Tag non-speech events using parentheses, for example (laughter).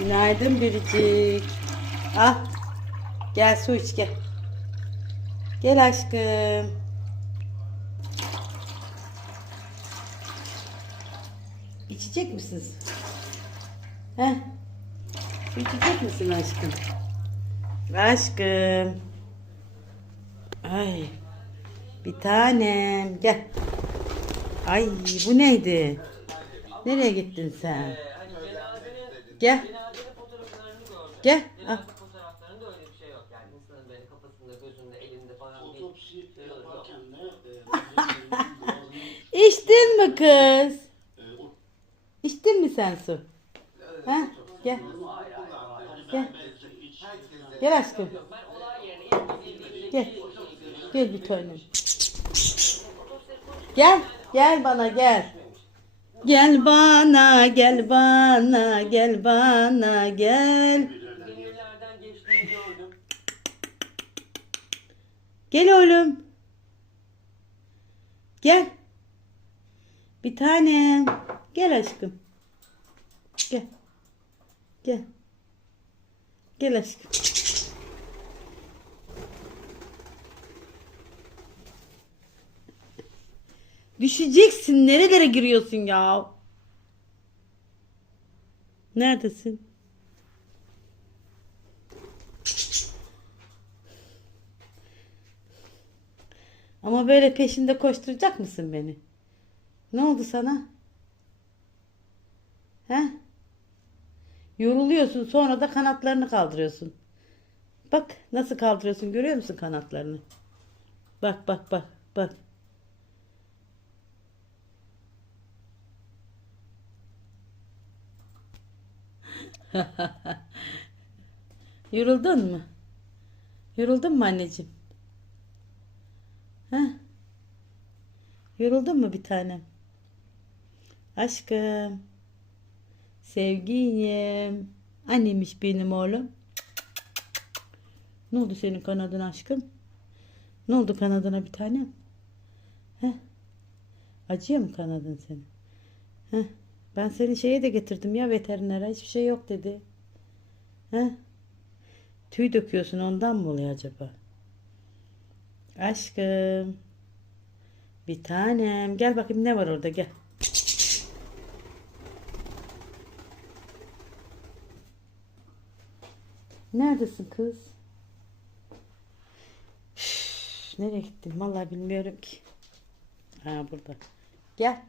Günaydın Biricik. Al. Gel su iç gel. Gel aşkım. İçecek misiniz? He? Su içecek misin aşkım? Aşkım. Ay. Bir tanem. Gel. Ay bu neydi? Nereye gittin sen? Gel. Gel. Cenaze fotoğraflarında öyle bir şey yok. Yani insanın böyle kafasında, gözünde, elinde falan bir Otopsi şey yok. yaparken de e, (laughs) İçtin mi kız? e, o İçtin mi sen su? Ha? Gel. Gel. Gel aşkım. Ben olay yerine ilk Gel. Gel bir tanem. Gel. Gel bana gel. Gel bana, gel bana, gel bana, gel. Gel oğlum. Gel. Bir tanem. Gel aşkım. Gel. Gel. Gel aşkım. Düşeceksin. Nerelere giriyorsun ya? Neredesin? Ama böyle peşinde koşturacak mısın beni? Ne oldu sana? He? Yoruluyorsun sonra da kanatlarını kaldırıyorsun. Bak nasıl kaldırıyorsun görüyor musun kanatlarını? Bak bak bak bak. (laughs) Yoruldun mu? Yoruldun mu anneciğim? Heh. Yoruldun mu bir tanem? Aşkım. Sevgilim. Annemiş benim oğlum. Ne oldu senin kanadın aşkım? Ne oldu kanadına bir tanem? Heh. Acıyor mu kanadın senin? Heh. Ben seni şeye de getirdim ya veterinere. Hiçbir şey yok dedi. Heh. Tüy döküyorsun ondan mı oluyor acaba? Aşkım. Bir tanem. Gel bakayım ne var orada gel. Neredesin kız? Üf, nereye gittin? Vallahi bilmiyorum ki. Ha burada. Gel.